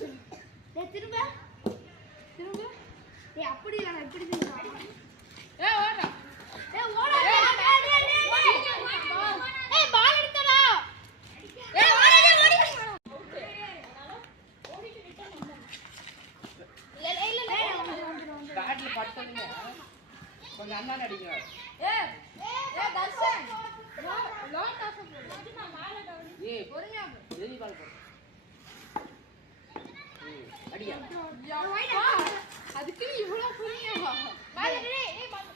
திரும்ப திரும்ப அப்படி இல்ல இப்படி திரும்ப ஓடுறா ஓடா பால் எடுத்தடா பேட்ல பட்டதுங்க கொஞ்சம் அண்ணா அடிங்க தர்ஷன் லாங் டாஸ் போடு நான் மேல ஏய் பொறுமையா ஏய் பால் போடு அடியா அதுக்கு இவ்வளவு பொறுமையாவா பால் ஏய் பால்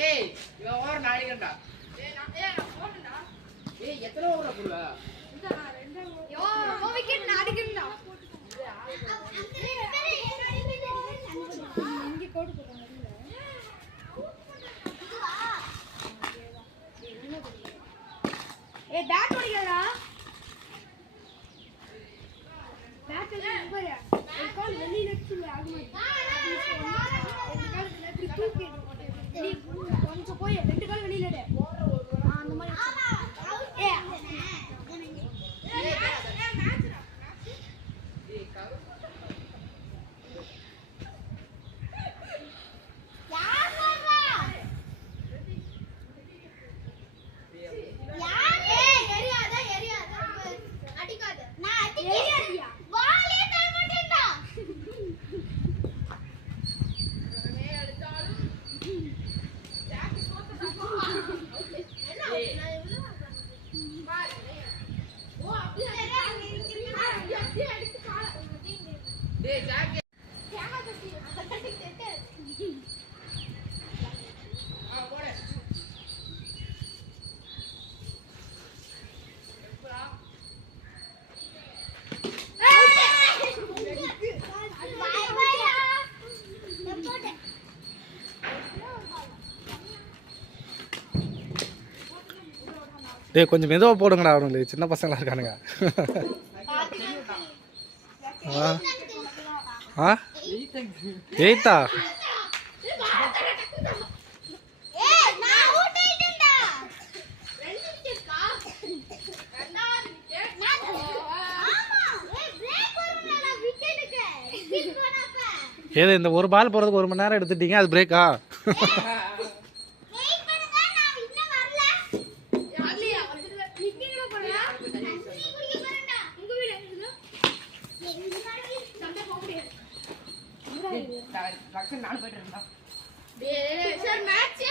ஏய் இவன் ஓவர் நாடிக்கண்டா நான் போடுடா ஏய் எத்தனை ஓவரா போடுவ இந்த நான் ரெண்டு யோ ஓ விக்கெட் நாடிக்கண்டா இங்க கோடு போடுறாங்க ஏய் பேட் ஓடிங்கடா பேட் பாரு ஒரு கால் வெளியில வச்சு ஆகுமா இப்படி தூக்கி நீ கொஞ்சம் போய் ரெண்டு கால் வெளியில எடு அந்த மாதிரி டேய் ஜாக்கி போடு டேய் கொஞ்சம் மெதுவாக போடுங்கடா அவனுங்களுக்கு சின்ன பசங்களா இருக்கானுங்க ஆ எயித்தா ஏது இந்த ஒரு பால் போகிறதுக்கு 1 மணி நேரம் எடுத்துட்டீங்க அது பிரேக்கா நான் போயிட்டு இருந்தா சார் மேட்ச்